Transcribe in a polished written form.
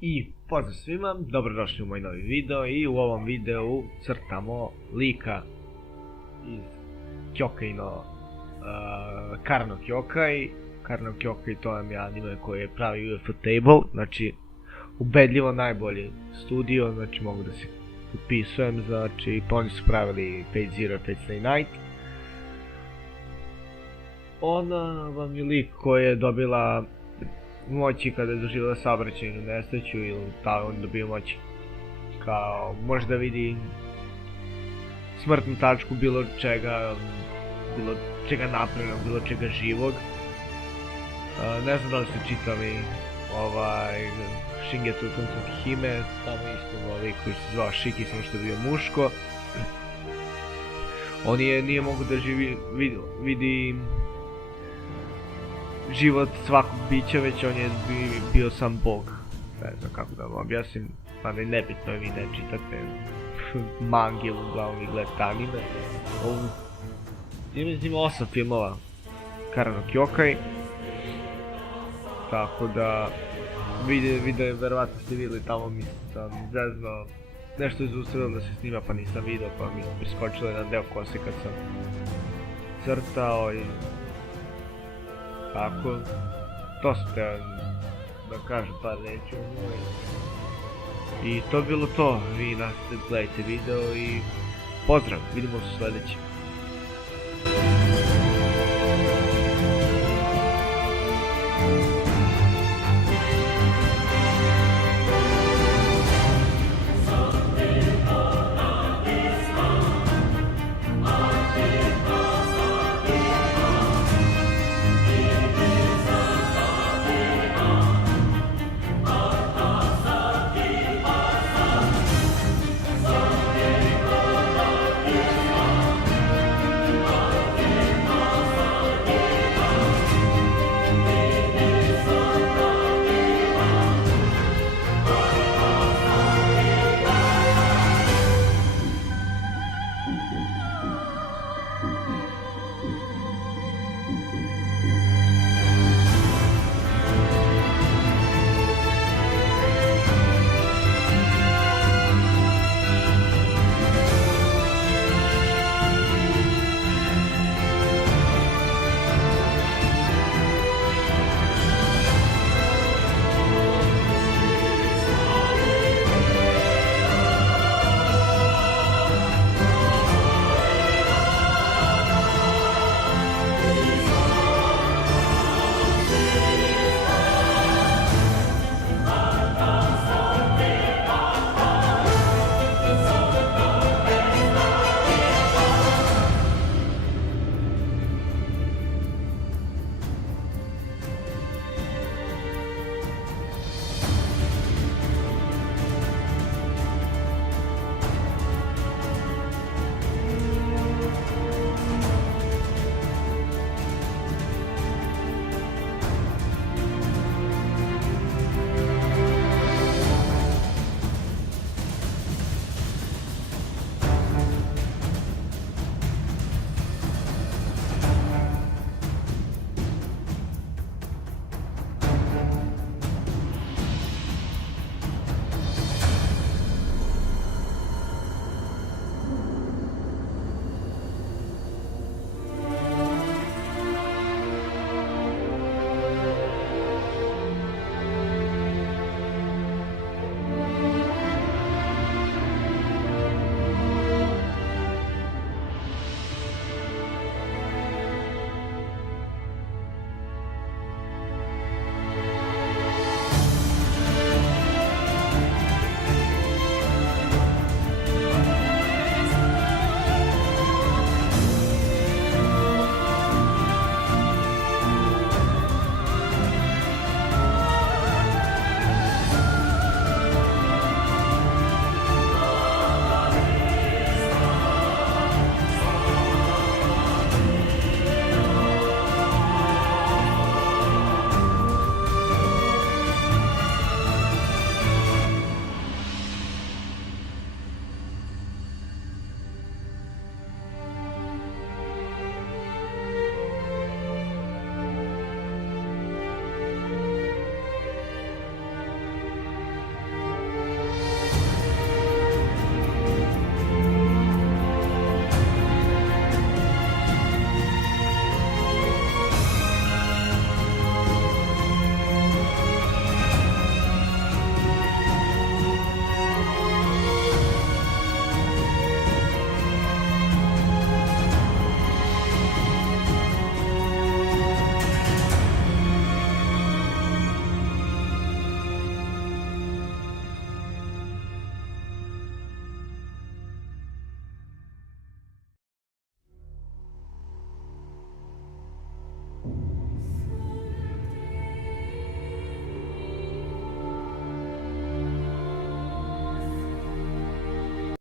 I pozdrav svima, dobrodošli u moj novi video i u ovom videu crtamo lika iz Kyokai no Karno Kyokai. Karno Kyokai to vam je anime koji je pravi UFO Table, znači ubedljivo najbolji studio, znači mogu da se potpisujem, znači oni su pravili Fate Zero i Fate Stay Night. Ona vam je lik koji je dobila moći kada je doživjela saobraćajnu nesreću ili on dobio moći kao može da vidi smrtnu tačku bilo čega napravljenog, bilo čega živog. Ne znam da li ste čitali Shingetsu no Hime, tamo isto ovaj koji se zvao Shiki, samo što je bio muško. On nije mogu da vidi život svakog bića, već on je bio sam bog. Ne znam kako da vam objasnim, ali nebitno je, vi ne čitate mangi, uglavnom vi gledate anime. Ima 8 filmova Karno Kyokai, tako da video verovatno ste vidjeli, tamo mi sam zezno nešto izustavilo da se snima pa nisam video, pa mi priskočilo jedan deo kose kad sam crtao i tako, to su te da kažem par reći o njoj. I to je bilo to, vi nastavite gledajte video i pozdrav, vidimo se u sljedećem.